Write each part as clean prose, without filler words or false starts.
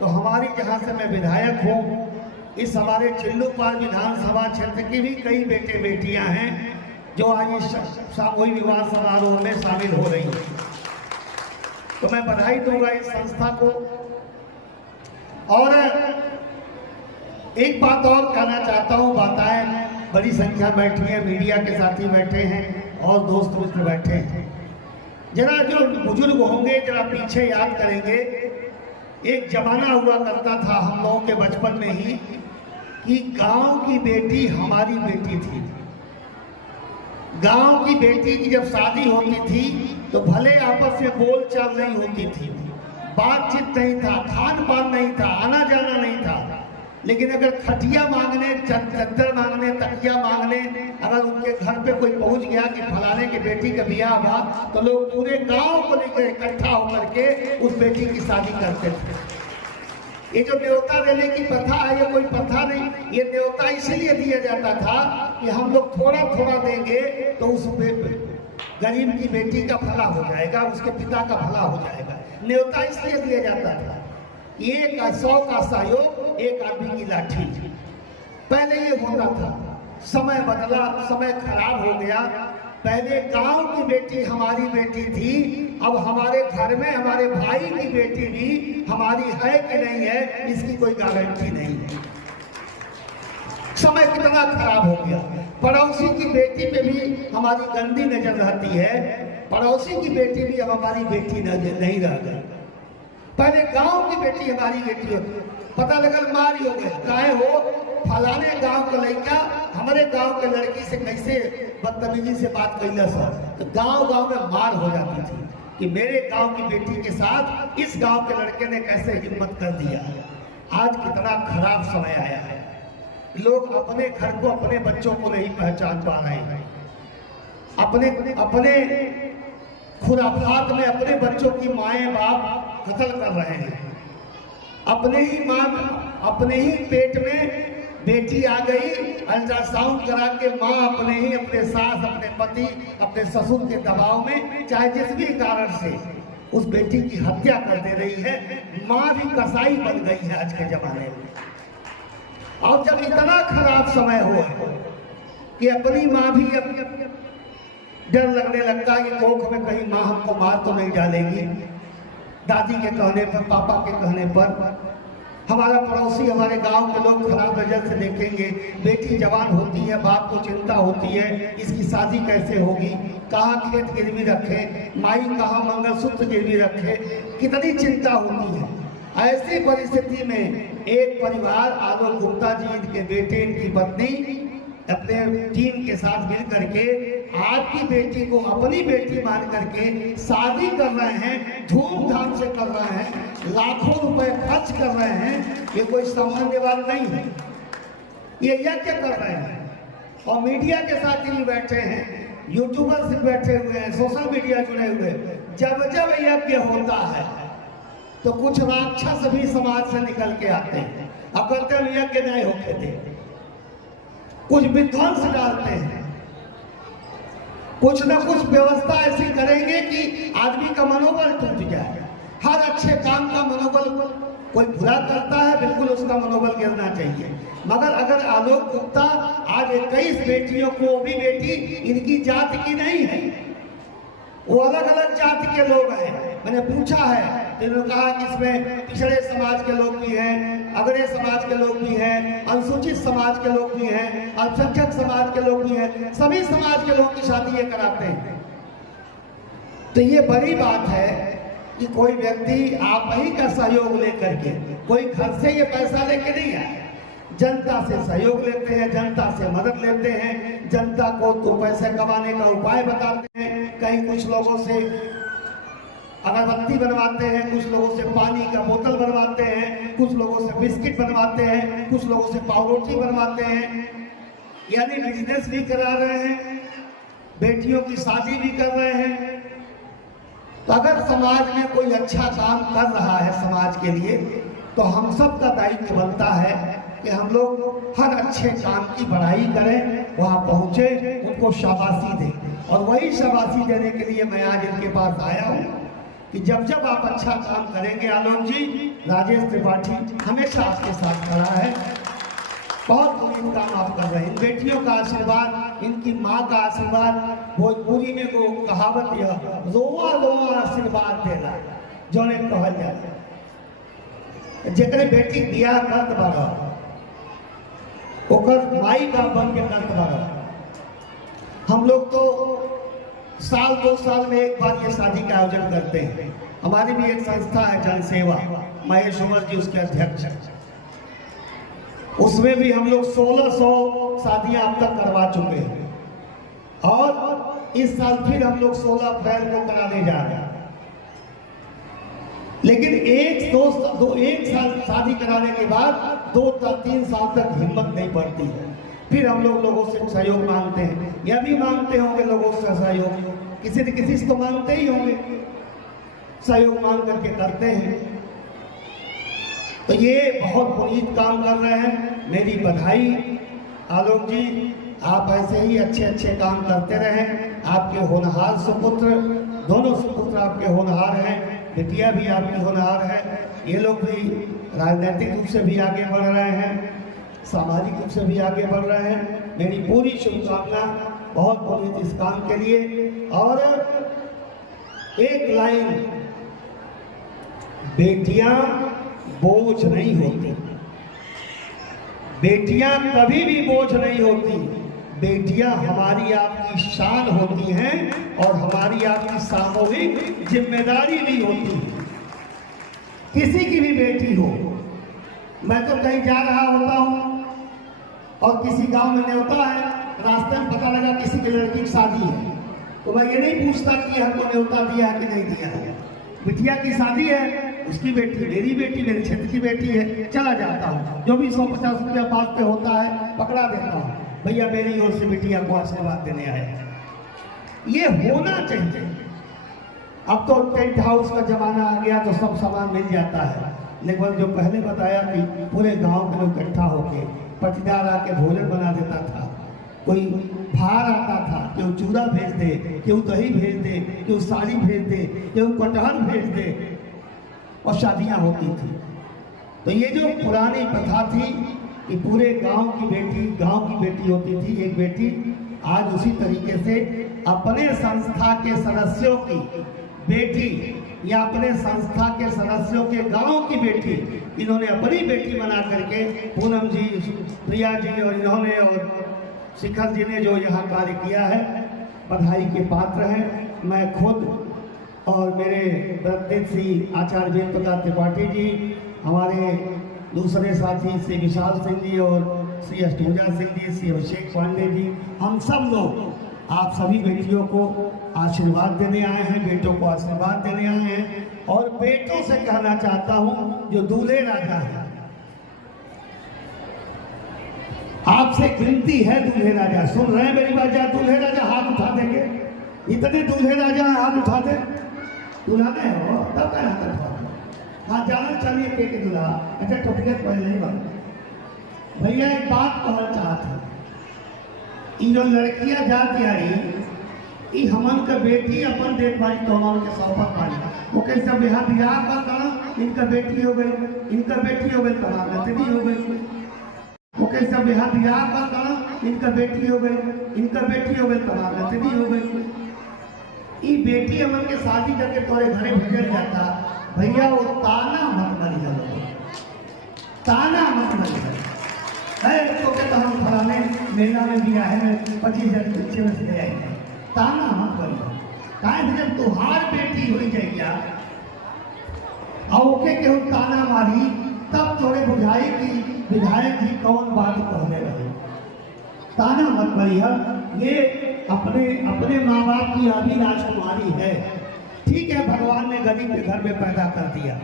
तो हमारी जहाँ से मैं विधायक हूँ, इस हमारे चिल्लूपाल विधानसभा क्षेत्र की भी कई बेटे बेटियां हैं जो आज इस सामूहिक विवाह समारोह में शामिल हो रही हैं। तो मैं बधाई दूंगा इस संस्था को। और एक बात और कहना चाहता हूँ, बाताएं बड़ी संख्या बैठी है, मीडिया के साथी बैठे हैं और दोस्त मित्र बैठे हैं। जरा जो बुजुर्ग होंगे जरा पीछे याद करेंगे, एक जमाना हुआ करता था हम लोगों के बचपन में ही कि गांव की बेटी हमारी बेटी थी। गांव की बेटी की जब शादी होती थी तो भले आपस में बोलचाल नहीं होती थी, बातचीत नहीं था, खान पान नहीं था, आना जाना नहीं था, लेकिन अगर खटिया मांगने, चद्दर मांगने, तकिया मांगने अगर उनके घर पे कोई पहुंच गया कि फलाने की बेटी का ब्याह हुआ तो लोग पूरे गांव को लेकर इकट्ठा होकर के उस बेटी की शादी करते थे। ये जो न्योता देने की प्रथा है, ये कोई प्रथा नहीं, ये न्योता इसलिए दिया जाता था कि हम लोग थोड़ा थोड़ा देंगे तो उस गरीब की बेटी का भला हो जाएगा, उसके पिता का भला हो जाएगा। न्योता इसलिए दिया जाता था। एक 100 का सहयोग, एक आदमी की लाठी। पहले ये होता था, समय बदला, समय खराब हो गया। पहले गांव की बेटी हमारी बेटी थी, अब हमारे घर में हमारे भाई की बेटी भी हमारी है कि नहीं है, इसकी कोई गारंटी नहीं है। समय कितना खराब हो गया। पड़ोसी की बेटी पे भी हमारी गंदी नजर रहती है, पड़ोसी की बेटी भी अब हमारी बेटी नहीं रह गई। पहले गांव की बेटी हमारी बेटी हो, पता लगल मार हो गए, काहे हो फलाने गांव का लड़का हमारे गांव के लड़की से कैसे बदतमीजी से बात कैला सर, तो गांव गांव में मार हो जाती थी कि मेरे गांव की बेटी के साथ इस गांव के लड़के ने कैसे हिम्मत कर दिया। आज कितना खराब समय आया है, लोग अपने घर को, अपने बच्चों को नहीं पहचान पा रहे हैं। अपने खुराफात में अपने बच्चों की माएँ बाप कत्ल कर रहे हैं। अपने ही माँ, अपने ही पेट में बेटी आ गई, अल्ट्रासाउंड करा के माँ अपने ही, अपने सास, अपने पति, अपने ससुर के दबाव में चाहे जिस भी कारण से उस बेटी की हत्या कर दे रही है। माँ भी कसाई बन गई है आज के जमाने में। और जब इतना खराब समय हुआ कि अपनी माँ भी डर लगने लगता है कि कोख में कहीं माँ हमको मार तो नहीं डालेगी। दादी के कहने पर, पापा के कहने पर हमारा पड़ोसी, हमारे गांव के लोग खराब नजर से देखेंगे। बेटी जवान होती है, बाप को चिंता होती है इसकी शादी कैसे होगी, कहाँ खेत गिरवी रखे, माई कहाँ मंगलसूत्र गिरवी रखे, कितनी चिंता होती है। ऐसी परिस्थिति में एक परिवार, आलोक गुप्ता जी, इनके बेटे, इनकी पत्नी अपने टीम के साथ मिल करके आपकी बेटी को अपनी बेटी मान करके शादी कर रहे हैं, धूमधाम से कर रहे हैं, लाखों रुपए खर्च कर रहे हैं। ये कोई सामान्य बात नहीं है, ये यज्ञ कर रहे हैं। और मीडिया के साथ ही बैठे हैं, यूट्यूबर से बैठे हुए हैं, सोशल मीडिया जुड़े हुए। जब जब यज्ञ होता है तो कुछ राक्षस भी समाज से निकल के आते हैं, अब जब यज्ञ नहीं होते थे कुछ विध्वंस डालते हैं, कुछ न कुछ व्यवस्था ऐसी करेंगे कि आदमी का मनोबल टूट जाए। हर अच्छे काम का मनोबल, कोई बुरा करता है बिल्कुल उसका मनोबल गिरना चाहिए। मगर अगर आलोक गुप्ता आज 21 बेटियों को, वो भी बेटी इनकी जाति की नहीं है, वो अलग अलग जाति के लोग हैं। मैंने पूछा है, जिन्होंने कहा कि इसमें पिछड़े समाज के लोग भी हैं, अगड़े समाज के लोग भी हैं, अनुसूचित समाज के लोग भी हैं, अल्पसंख्यक समाज के लोग भी हैं, सभी समाज के लोग की शादी ये कराते हैं। तो ये बड़ी बात है कि कोई व्यक्ति आप ही का सहयोग लेकर के, कोई घर से ये पैसा लेके नहीं आया, जनता से सहयोग लेते हैं, जनता से मदद लेते हैं, जनता को दो पैसे कमाने का उपाय बताते हैं। कहीं कुछ लोगों से अगरबत्ती बनवाते हैं, कुछ लोगों से पानी का बोतल बनवाते हैं, कुछ लोगों से बिस्किट बनवाते हैं, कुछ लोगों से पाव रोटी बनवाते हैं। यानी बिजनेस भी करा रहे हैं, बेटियों की शादी भी कर रहे हैं। तो अगर समाज में कोई अच्छा काम कर रहा है समाज के लिए, तो हम सब का दायित्व बनता है कि हम लोग हर अच्छे काम की बढ़ाई करें, वहाँ पहुँचे, उनको शाबाशी दें। और वही शाबाशी देने के लिए मैं आज इनके पास आया हूँ कि जब जब आप अच्छा काम करेंगे आलोक जी, राजेश त्रिपाठी हमेशा आपके साथ खड़ा है। बहुत पुण्य काम आप कर रहे हैं। इन बेटियों का आशीर्वाद, इनकी माँ का आशीर्वाद, भोजपुरी में वो कहावत यह रोआ रोआ आशीर्वाद देना जो ने कहल जाता है। जेकरे बेटी बियाह करत बाड़ा ओकर माई बाप बन के करत बाड़ा। हम लोग तो साल 2 साल में एक बार ये शादी का आयोजन करते हैं। हमारी भी एक संस्था है जनसेवा, महेश उमर जी उसके अध्यक्ष हैं। उसमें भी हम लोग 1600 शादियां अब तक करवा चुके हैं और इस साल फिर हम लोग 16 अप्रैल को कराने जा रहे हैं। लेकिन एक साल शादी कराने के बाद 2-3 साल तक हिम्मत नहीं पड़ती है। फिर हम लोगों से सहयोग मांगते हैं, या भी मांगते होंगे लोगों से सहयोग, किसी न किसी से तो मांगते ही होंगे, सहयोग मांग करके करते हैं। तो ये बहुत पुनीत काम कर रहे हैं, मेरी बधाई आलोक जी। आप ऐसे ही अच्छे अच्छे काम करते रहें। आपके होनहार सुपुत्र, दोनों सुपुत्र आपके होनहार हैं, बेटियां भी आपकी होनहार है। ये लोग भी राजनीतिक रूप से भी आगे बढ़ रहे हैं, सामाजिक रूप से भी आगे बढ़ रहे हैं। मेरी पूरी शुभकामना बहुत पुनीत इस काम के लिए। और एक लाइन, बेटियां बोझ नहीं होती, बेटियां कभी भी बोझ नहीं होती। बेटियां हमारी आपकी शान होती हैं और हमारी आपकी सामूहिक जिम्मेदारी भी होती है। किसी की भी बेटी हो, मैं तो कहीं जा रहा होता हूं और किसी गांव में न्योता है, रास्ते में पता लगा किसी की लड़की की शादी है, तो मैं ये नहीं पूछता कि हमको न्योता दिया है कि नहीं दिया है। बिटिया की शादी है, उसकी बेटी मेरी बेटी, मेरे क्षेत्र की बेटी है, चला जाता हूँ, जो भी 150 रुपया पास पे होता है पकड़ा देता हूँ, भैया मेरी ओर से बिटिया को आशीर्वाद देने आए। ये होना चाहिए। अब तो टेंट हाउस का जमाना आ गया तो सब सामान मिल जाता है, लेकिन जो पहले बताया कि पूरे गांव के लोग इकट्ठा होके पटीदार आके भोजन बना देता था, कोई भार आता था, केहू चूड़ा भेज दे, केहू दही भेज दे, केहू साड़ी भेज दे, केहू कटहल भेज दे, और शादियां होती थी। तो ये जो पुरानी प्रथा थी कि पूरे गांव की बेटी होती थी, एक बेटी, आज उसी तरीके से अपने संस्था के सदस्यों की बेटी या अपने संस्था के सदस्यों के गांव की बेटी, इन्होंने अपनी बेटी बना करके, पूनम जी, प्रिया जी और इन्होंने और शिखर जी ने जो यहाँ कार्य किया है, बधाई के पात्र हैं। मैं खुद और मेरे प्रतिनिधि श्री आचार्य वेद प्रकाश त्रिपाठी जी, हमारे दूसरे साथी श्री विशाल सिंह जी और श्री अष्टभुजा सिंह जी, श्री अभिषेक पांडे जी, हम सब लोग आप सभी बेटियों को आशीर्वाद देने आए हैं, बेटों को आशीर्वाद देने आए हैं। और बेटों से कहना चाहता हूं, जो दूल्हे राजा है, आपसे गिनती है दूल्हे राजा, सुन रहे हैं मेरी बात? जा दूल्हे राजा हाथ उठा देंगे, इतने दूल्हे राजा हाथ उठा दे, दुल्हने हो तब क्या हाथ उठा। हाँ जाना चाहिए के दूल्हा, अच्छा टोपिया पहले नहीं बन। भैया एक बात कहना चाहते, इन लड़कियां जाती आई, हमन का बेटी अपन देख पाई तो हमारे के सौपा पाई, वो कैसे बिहार कर, इनका बेटी हो गई, इनका बेटी हो गई, तमाम भी हो गई, वो कैसे बिहार कर, इनका बेटी हो गई, इनका बेटी हो गई, तमाम भी हो गई। ये बेटी हमन के शादी करके तोरे घरे भेजल जाता, भैया वो ताना मत मरिया, ताना मत मरिया है तो कहता हम फलाने मेला में भी आए हैं 25,000 बच्चे में से आए, ताना मत मरिया। कहे जब तुहार बेटी हो जाइया और ओके केहू ताना मारी, तब थोड़े बुझाई कि विधायक जी कौन बात कहने रहे। ताना मत मरिया, ये अपने माँ बाप की अभी राजकुमारी है, ठीक है, भगवान ने गरीब के घर में पैदा कर दिया,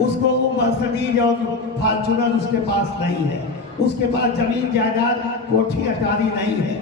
उसको वो मर्सिडीज और फॉर्च्यूनर उसके पास नहीं है, उसके पास जमीन जायदाद कोठी अटारी नहीं है,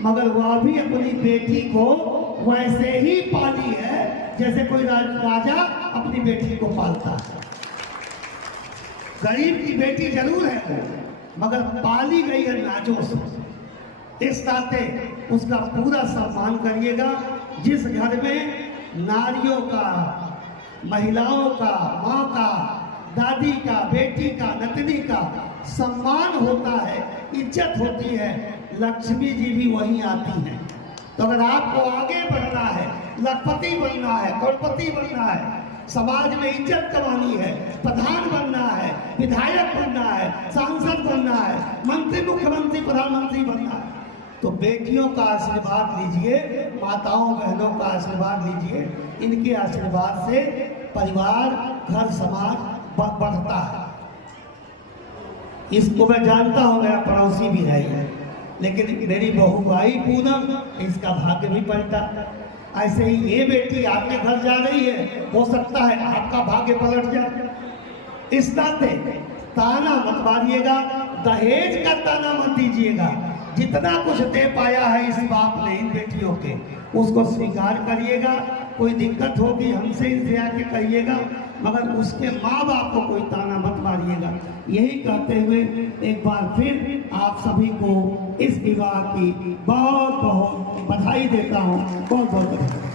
मगर वह भी अपनी बेटी को वैसे ही पाली है जैसे कोई राजा अपनी बेटी को पालता है। गरीब की बेटी जरूर है मगर पाली गई है नाजों से, इस नाते उसका पूरा सम्मान करिएगा। जिस घर में नारियों का महिलाओं का, माँ का, दादी का, बेटी का, नतनी का सम्मान होता है, इज्जत होती है, लक्ष्मी जी भी वहीं आती हैं। तो अगर आपको आगे बढ़ना है, लखपति बनना है, करोड़पति बनना है, समाज में इज्जत कमानी है, प्रधान बनना है, विधायक बनना है, सांसद बनना है, मंत्री, मुख्यमंत्री, प्रधानमंत्री बनना है, तो बेटियों का आशीर्वाद लीजिए, माताओं बहनों का आशीर्वाद लीजिए। इनके आशीर्वाद से परिवार, घर, समाज बढ़ता है। इसको मैं जानता हूँ, मेरा पड़ोसी भी है, लेकिन मेरी बहू आई पूनम, इसका भाग्य भी पलटा। ऐसे ही ये बेटी आपके घर जा रही है, हो सकता है आपका भाग्य पलट जाए। इस नाते ताना मत मारिएगा, दहेज का ताना मत दीजिएगा। जितना कुछ दे पाया है इस बाप ने इन बेटियों के, उसको स्वीकार करिएगा। कोई दिक्कत होगी हमसे इनसे आके कहिएगा, मगर उसके माँ बाप को कोई ताना मत मारिएगा। यही कहते हुए एक बार फिर आप सभी को इस विवाह की बहुत बहुत बधाई देता हूँ। बहुत बहुत बधाई।